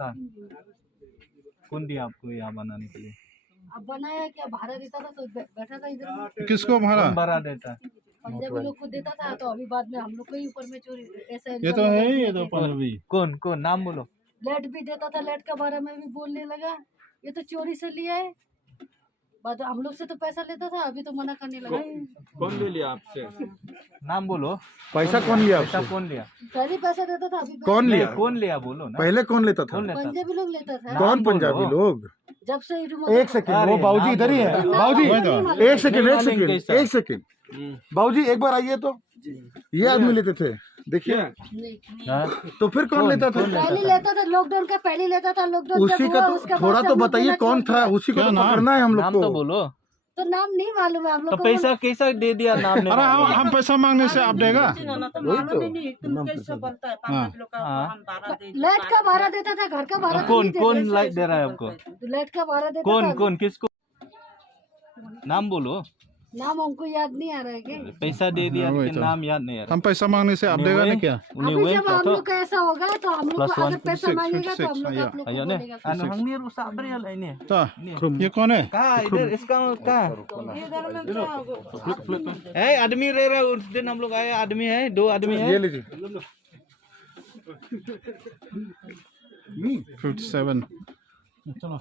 साल? कौन दिया आपको यहाँ बनाने के लिए? अब बनाया क्या, भाड़ा देता था तो बैठा था इधर। किसको भाड़ा? कौन भाड़ा देता? पंजाबी लोग को देता था, तो अभी बाद में हम लोग को ही ऊपर में चोरी ऐसा। ये तो है ही, ये तो पंजाबी। कौन कौन नाम बोलो। लेट भी देता था, लेट के बारे में भी बोलने लगा, ये तो चोरी से लिया है। बाद हम लोग से तो पैसा लेता था, अभी तो मना करने लगा। कौन ले लिया आपसे? नाम बोलो। पैसा कौन लिया? पैसा कौन लिया? पहले पैसा देता था, अभी कौन नहीं, लिया? कौन लिया बोलो ना। पहले कौन लेता था? कौन लेता? पंजाबी लोग लेता था। कौन नाम बोलो। पंजाबी लोग? जब से एक सेकंड, वो बाबूजी इधर ही है। बाबूजी एक सेकंड, एक सेकंड, एक सेकंड। बाबूजी एक बार आइए तो। ये आदमी लेते थे, देखिए। तो फिर कौन लेता था? पहले लेता था, लॉकडाउन का पहले लेता था। लॉकडाउन उसी का तो थोड़ा तो बताइए कौन था, उसी को तो पकड़ना है हम लोग नाम को। तो बोलो। तो नाम नहीं मालूम है हम तो लोग को। पैसा कैसा दे दिया नाम नहीं? अरे हम पैसा मांगने से आप देगा? लाइट का भाड़ा देता था, घर का भाड़ा कौन कौन लाइट दे रहा है आपको? लाइट का भाड़ा देता कौन था। कौन किसको? नाम बोलो। नाम हमको याद नहीं आ रहा है। कि पैसा दे दिया लेकिन नाम याद नहीं आ रहा। हम पैसा मांगने से आप देगा ना क्या? अभी जब हम लोग का ऐसा होगा तो हम लोग को अगर पैसा मांगेगा तो हम लोग आप लोग को ayo nih बोलेगा। anu hangir rusak beri lah ini ये कौन है? kah इधर इसका kah आदमी रह रहा उस दिन हम लोग आए आदमी है 2 आदमी है ये लीजिए 57 चलो।